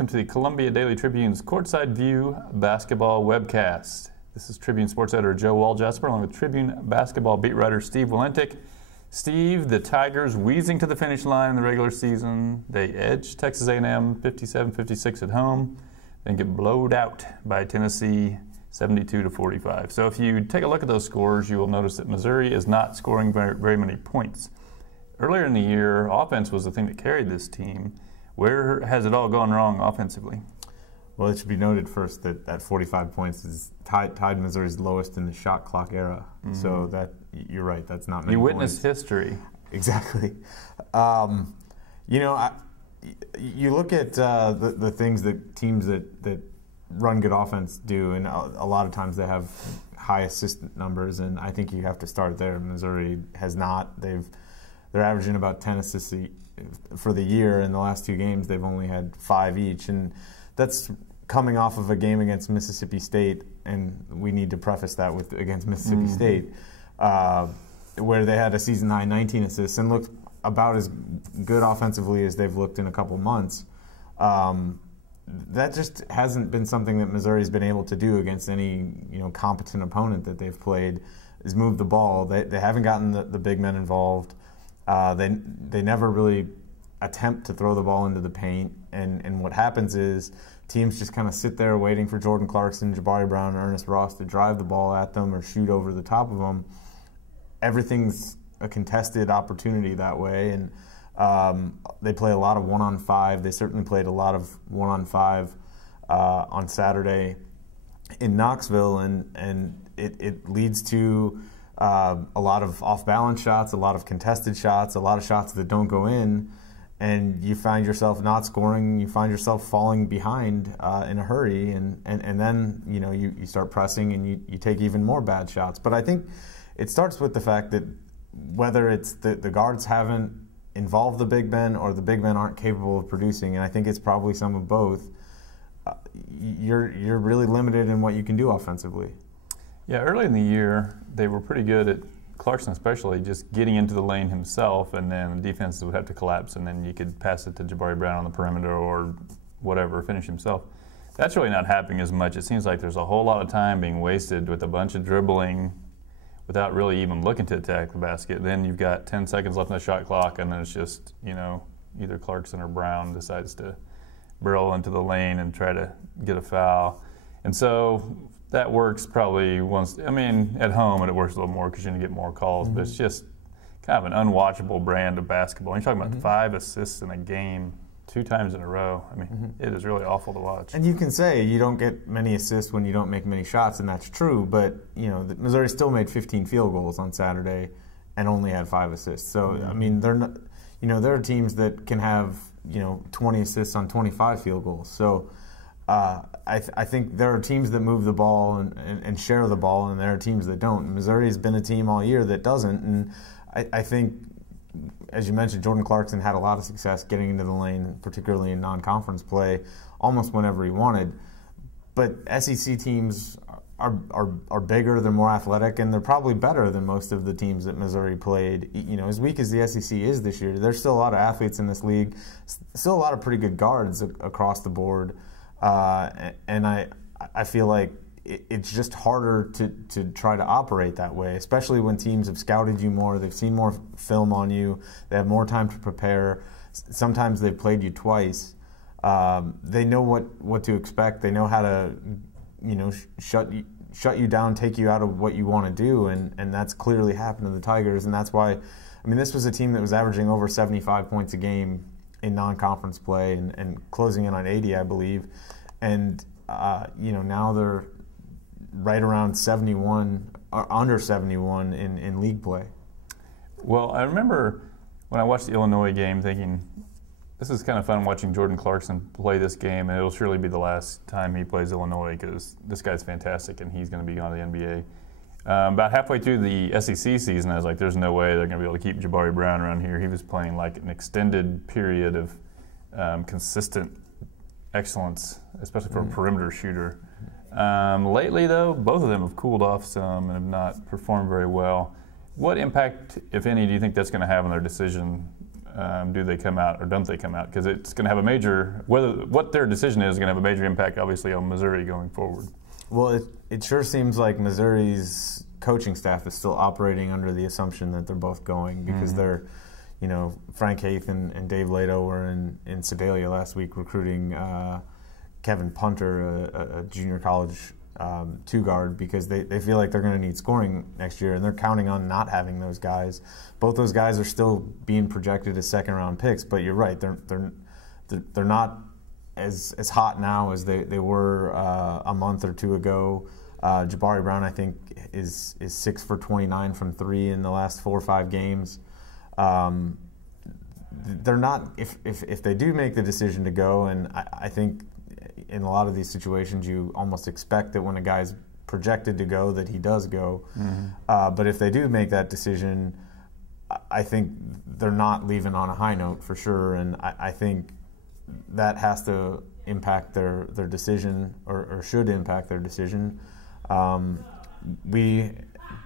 welcome to the Columbia Daily Tribune's Courtside View basketball webcast. This is Tribune sports editor Joe Walljasper along with Tribune basketball beat writer Steve Valentik. Steve, the Tigers wheezing to the finish line in the regular season. They edge Texas A&M 57-56 at home, then get blowed out by Tennessee 72-45. So if you take a look at those scores, you will notice that Missouri is not scoring very many points. Earlier in the year, offense was the thing that carried this team. Where has it all gone wrong offensively? Well, it should be noted first that at 45 points is tied Missouri's lowest in the shot clock era. Mm-hmm. So that you're right, that's not many You witnessed points. History. Exactly. You look at the things that teams that run good offense do, and a lot of times they have high assist numbers, and I think you have to start there. Missouri has not. They're averaging about 10 assists for the year. In the last two games, they've only had 5 each, and that's coming off of a game against Mississippi State, and we need to preface that with against Mississippi State, where they had a season-high 19 assists and looked about as good offensively as they've looked in a couple months. That just hasn't been something that Missouri's been able to do against any competent opponent that they've played, is move the ball. They haven't gotten the big men involved. They never really attempt to throw the ball into the paint, and what happens is teams just kind of sit there waiting for Jordan Clarkson, Jabari Brown, and Ernest Ross to drive the ball at them or shoot over the top of them. Everything's a contested opportunity that way, and they play a lot of 1-on-5. They certainly played a lot of 1-on-5 on Saturday in Knoxville, and it leads to a lot of off-balance shots, a lot of contested shots, a lot of shots that don't go in, and you find yourself not scoring. You find yourself falling behind in a hurry, and then you start pressing and you take even more bad shots. But I think it starts with the fact that whether it's the guards haven't involved the big men or the big men aren't capable of producing, and I think it's probably some of both, you're really limited in what you can do offensively. Yeah, early in the year, they were pretty good at, Clarkson especially, just getting into the lane himself, and then the defenses would have to collapse, and then you could pass it to Jabari Brown on the perimeter or whatever, finish himself. That's really not happening as much. It seems like there's a whole lot of time being wasted with a bunch of dribbling without really even looking to attack the basket. Then you've got 10 seconds left on the shot clock, and then it's just, either Clarkson or Brown decides to barrel into the lane and try to get a foul. And so that works probably once. At home it works a little more because you're going to get more calls, but it's just kind of an unwatchable brand of basketball. You're talking about 5 assists in a game 2 times in a row. It is really awful to watch. And you can say you don't get many assists when you don't make many shots, and that's true, but Missouri still made 15 field goals on Saturday and only had 5 assists. So they're not, there are teams that can have 20 assists on 25 field goals. So I think there are teams that move the ball and share the ball, and there are teams that don't. Missouri's been a team all year that doesn't, and I think, as you mentioned, Jordan Clarkson had a lot of success getting into the lane, particularly in non-conference play, almost whenever he wanted. But SEC teams are bigger, they're more athletic, and they're probably better than most of the teams that Missouri played. As weak as the SEC is this year, there's still a lot of athletes in this league, still a lot of pretty good guards across the board. And I feel like it's just harder to try to operate that way, especially when teams have scouted you more, they've seen more film on you, they have more time to prepare. Sometimes they've played you twice. They know what to expect. They know how to shut you down, take you out of what you want to do, and that's clearly happened to the Tigers. And that's why, this was a team that was averaging over 75 points a game in non-conference play and closing in on 80, I believe. And now they're right around 71, or under 71 in league play. Well, I remember when I watched the Illinois game thinking, this is kind of fun watching Jordan Clarkson play this game, and it'll surely be the last time he plays Illinois because this guy's fantastic and he's going to be on the NBA. About halfway through the SEC season, I was like, there's no way they're going to be able to keep Jabari Brown around here. He was playing like an extended period of consistent excellence, especially for a perimeter shooter. Lately, though, both of them have cooled off some and have not performed very well. What impact, if any, do you think that's going to have on their decision do they come out or don't they come out? Because it's going to have a major, what their decision is going to have a major impact, obviously, on Missouri going forward. Well, it sure seems like Missouri's coaching staff is still operating under the assumption that they're both going, because they're, Frank Haith and Dave Lato were in Sedalia last week recruiting Kevin Punter, a junior college two-guard, because they feel like they're going to need scoring next year, and they're counting on not having those guys. Both those guys are still being projected as second-round picks, but you're right, they're not as hot now as they were a month or two ago. Jabari Brown, I think, is 6 for 29 from 3 in the last 4 or 5 games. They're not, if they do make the decision to go, and I think in a lot of these situations you almost expect that when a guy's projected to go that he does go. But if they do make that decision, I think they're not leaving on a high note for sure, and I think that has to impact their decision, or should impact their decision. We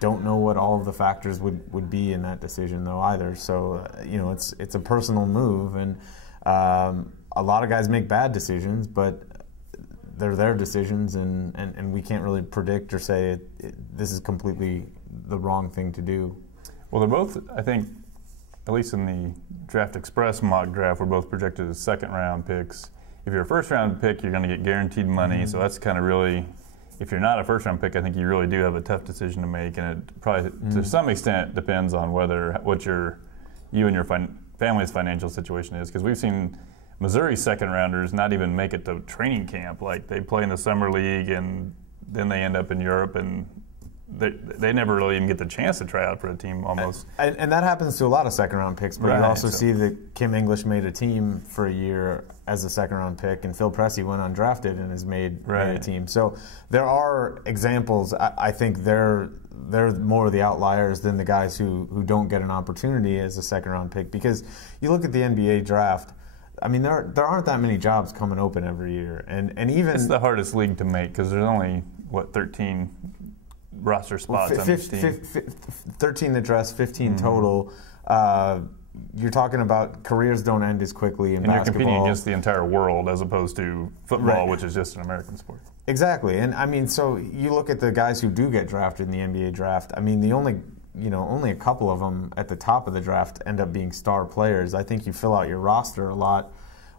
don't know what all of the factors would be in that decision, though, either. So, it's a personal move, and a lot of guys make bad decisions, but they're their decisions, and we can't really predict or say this is completely the wrong thing to do. Well, they're both, I think, at least in the Draft Express mock draft, we're both projected as second-round picks. If you're a first-round pick, you're going to get guaranteed money, so that's kind of really, if you're not a first-round pick, I think you really do have a tough decision to make, and it probably, to some extent, depends on what you and your family's financial situation is, because we've seen Missouri second-rounders not even make it to training camp. Like, they play in the summer league, and then they end up in Europe, and they never really even get the chance to try out for a team almost. And that happens to a lot of second-round picks, but you also see that Kim English made a team for a year as a second-round pick, and Phil Pressey went undrafted and has made a team. So there are examples. I think they're more of the outliers than the guys who don't get an opportunity as a second-round pick, because you look at the NBA draft, I mean, there aren't that many jobs coming open every year, and even it's the hardest league to make, because there's only 13 roster spots on each team. 13 address, 15 total. You're talking about careers don't end as quickly in basketball. And you're competing against the entire world as opposed to football, which is just an American sport. Exactly, and I mean, so you look at the guys who do get drafted in the NBA draft. I mean, only a couple of them at the top of the draft end up being star players. I think you fill out your roster a lot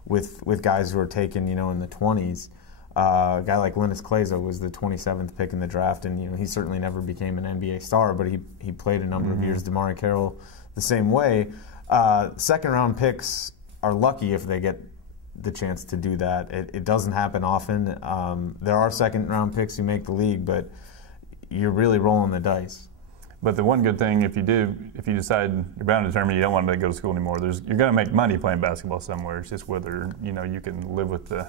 with guys who are taken, in the 20s. A guy like Linus Klezo was the 27th pick in the draft, and he certainly never became an NBA star, but he played a number of years. DeMarre Carroll the same way. Second-round picks are lucky if they get the chance to do that. It doesn't happen often. There are second-round picks who make the league, but you're really rolling the dice. But the one good thing, if you decide you're bound to determine you don't want to go to school anymore, you're going to make money playing basketball somewhere. It's just whether you can live with the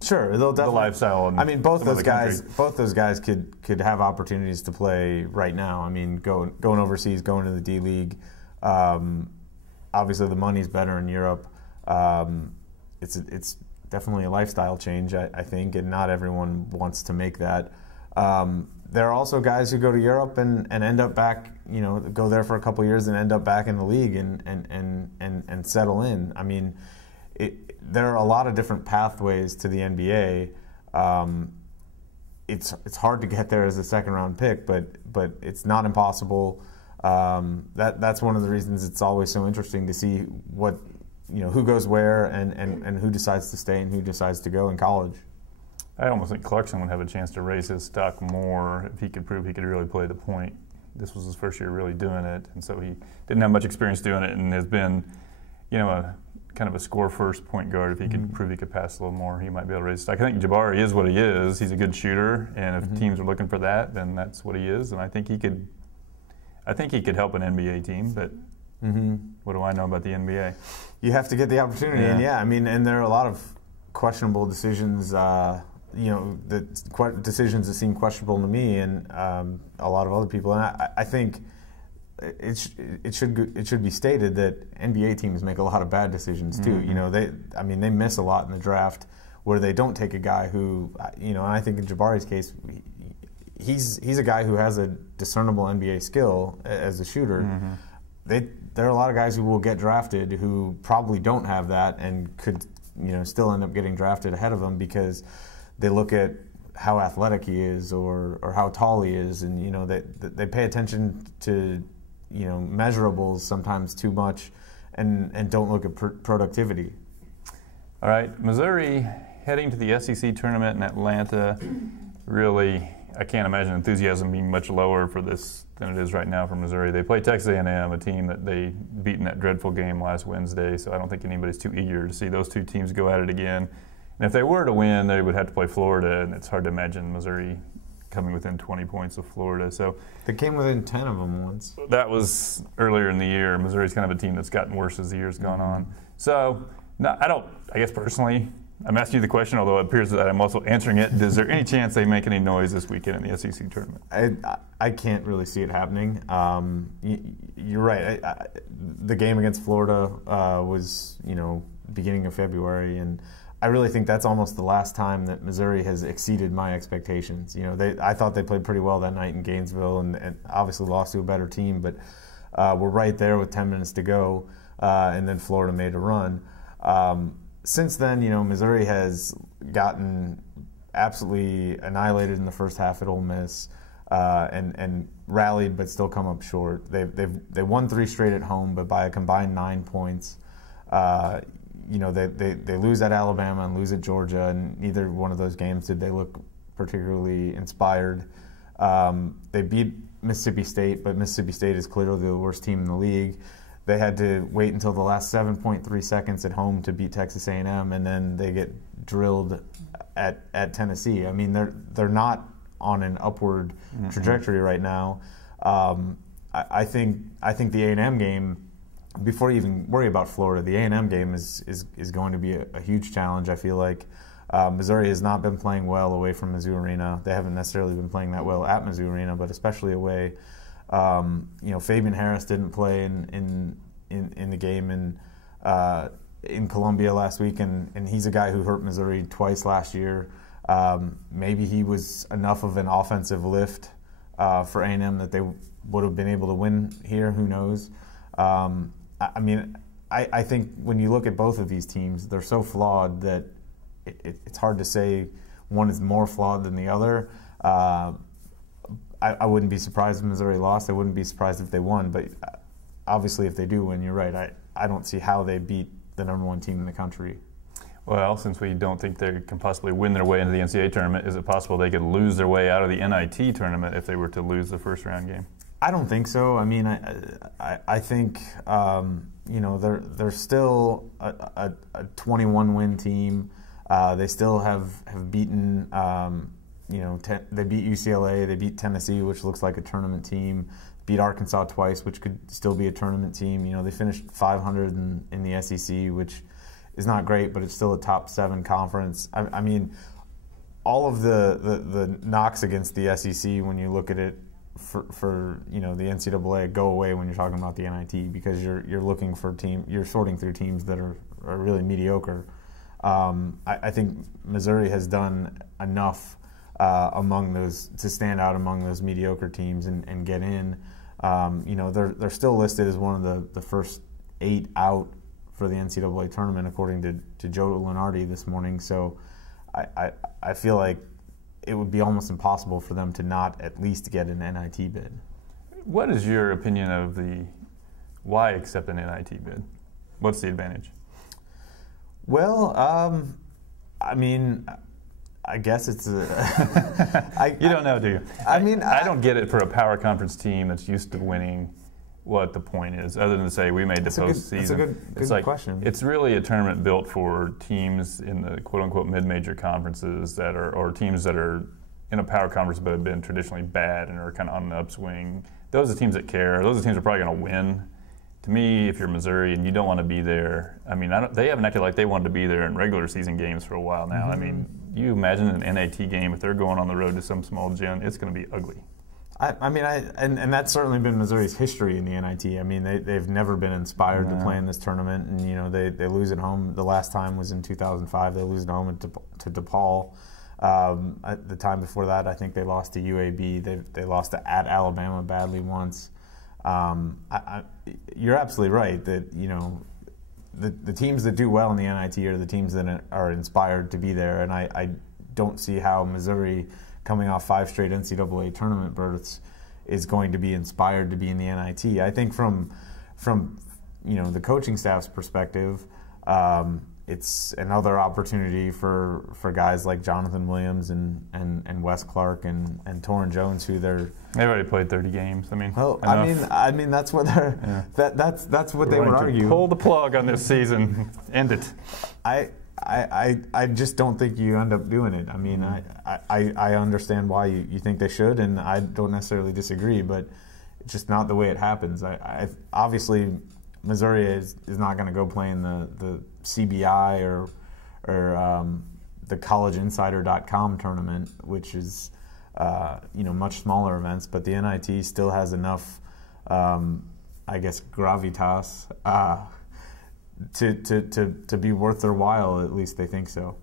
they'll definitely, the lifestyle. I mean, both those guys could have opportunities to play right now. I mean, going overseas, going to the D League. Obviously, the money's better in Europe. It's definitely a lifestyle change, I think, and not everyone wants to make that. There are also guys who go to Europe and end up back, go there for a couple years and end up back in the league and settle in. I mean, there are a lot of different pathways to the NBA. It's hard to get there as a second-round pick, but it's not impossible. That's one of the reasons it's always so interesting to see who goes where and who decides to stay and who decides to go in college. I almost think Clarkson would have a chance to raise his stock more if he could prove he could really play the point. This was his first year really doing it, and so he didn't have much experience doing it, and has been, a kind of a score-first point guard. If he could prove he could pass a little more, he might be able to raise his stock. I think Jabari is what he is. He's a good shooter, and if teams are looking for that, then that's what he is. And I think he could help an NBA team, but what do I know about the NBA? You have to get the opportunity, and there are a lot of questionable decisions. Decisions that seem questionable to me and a lot of other people. And I think it should be stated that NBA teams make a lot of bad decisions too. They miss a lot in the draft where they don't take a guy who, and I think in Jabari's case, he's a guy who has a discernible NBA skill as a shooter. there are a lot of guys who will get drafted who probably don't have that and could still end up getting drafted ahead of him because they look at how athletic he is or how tall he is, and they pay attention to measurables sometimes too much and don't look at productivity. All right, Missouri heading to the SEC tournament in Atlanta. Really, I can't imagine enthusiasm being much lower for this than it is right now for Missouri. They play Texas A&M, a team that they beat in that dreadful game last Wednesday, so I don't think anybody's too eager to see those two teams go at it again. And if they were to win, they would have to play Florida, and it's hard to imagine Missouri coming within 20 points of Florida. So they came within 10 of them once. That was earlier in the year. Missouri's kind of a team that's gotten worse as the year's gone on. So no, I guess personally, I'm asking you the question, although it appears that I'm also answering it. Is there any chance they make any noise this weekend in the SEC tournament? I can't really see it happening. You're right. The game against Florida was, beginning of February, and I really think that's almost the last time that Missouri has exceeded my expectations. I thought they played pretty well that night in Gainesville, and obviously lost to a better team, but we're right there with 10 minutes to go, and then Florida made a run. Since then, Missouri has gotten absolutely annihilated in the first half at Ole Miss, and rallied but still come up short. They won 3 straight at home, but by a combined 9 points. They lose at Alabama and lose at Georgia, and neither one of those games did they look particularly inspired. They beat Mississippi State, but Mississippi State is clearly the worst team in the league. They had to wait until the last 7.3 seconds at home to beat Texas A&M, and then they get drilled at Tennessee. I mean, they're not on an upward trajectory right now. I think the A&M game, before you even worry about Florida, the A&M game is going to be a huge challenge. I feel like Missouri has not been playing well away from Mizzou Arena. They haven't necessarily been playing that well at Mizzou Arena, but especially away. Fabian Harris didn't play in the game in Columbia last week, and he's a guy who hurt Missouri twice last year. Maybe he was enough of an offensive lift for A&M that they would have been able to win here. Who knows? I think when you look at both of these teams, they're so flawed that it's hard to say one is more flawed than the other. I wouldn't be surprised if Missouri lost. I wouldn't be surprised if they won. But obviously, if they do win, you're right. I don't see how they beat the #1 team in the country. Well, since we don't think they can possibly win their way into the NCAA tournament, is it possible they could lose their way out of the NIT tournament if they were to lose the first round game? I don't think so. I mean, I think they're still a 21-win team. They still have beaten. They beat UCLA. They beat Tennessee, which looks like a tournament team. Beat Arkansas twice, which could still be a tournament team. They finished 500 in the SEC, which is not great, but it's still a top 7 conference. I mean, all of the knocks against the SEC when you look at it for the NCAA go away when you're talking about the NIT, because you're looking for you're sorting through teams that are really mediocre. I think Missouri has done enough among those to stand out among those mediocre teams and get in. They're still listed as one of the first 8 out for the NCAA tournament, according to Joe Lunardi this morning. So I feel like it would be almost impossible for them to not at least get an NIT bid. What is your opinion of why accept an NIT bid? What's the advantage? Well, I guess it's you don't know, do you? I don't get it for a power conference team that's used to winning what the point is, other than to say we made the postseason. That's a good question. It's really a tournament built for teams in the quote-unquote mid-major conferences or teams that are in a power conference but have been traditionally bad and are kind of on the upswing. Those are the teams that care. Those are the teams that are probably going to win. To me, if you're Missouri and you don't want to be there, they haven't acted like they wanted to be there in regular season games for a while now. Mm-hmm. You imagine an NAT game, if they're going on the road to some small gym, it's going to be ugly. And that's certainly been Missouri's history in the NIT. They've never been inspired to play in this tournament, and they lose at home. The last time was in 2005. They lose at home to DePaul. At the time before that, I think they lost to UAB. They lost at Alabama badly once. You're absolutely right that, you know, the teams that do well in the NIT are the teams that are inspired to be there, and I don't see how Missouri, coming off 5 straight NCAA tournament berths, is going to be inspired to be in the NIT. I think from you know, the coaching staff's perspective, it's another opportunity for guys like Jonathan Williams and Wes Clark and Torrin Jones, who they've already played 30 games. I mean, well, I mean that's what they're that's what they would argue. Pull the plug on this season, end it. I just don't think you end up doing it. I mean, I understand why you think they should, and I don't necessarily disagree, but it's just not the way it happens. Obviously, Missouri is not going to go play in the CBI or the collegeinsider.com tournament, which is you know, much smaller events, but the NIT still has enough, I guess, gravitas to be worth their while. At least they think so.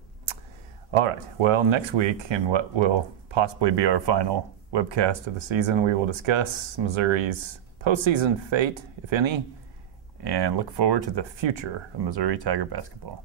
All right. Well, next week, in what will possibly be our final webcast of the season, we will discuss Missouri's postseason fate, if any, and look forward to the future of Missouri Tiger basketball.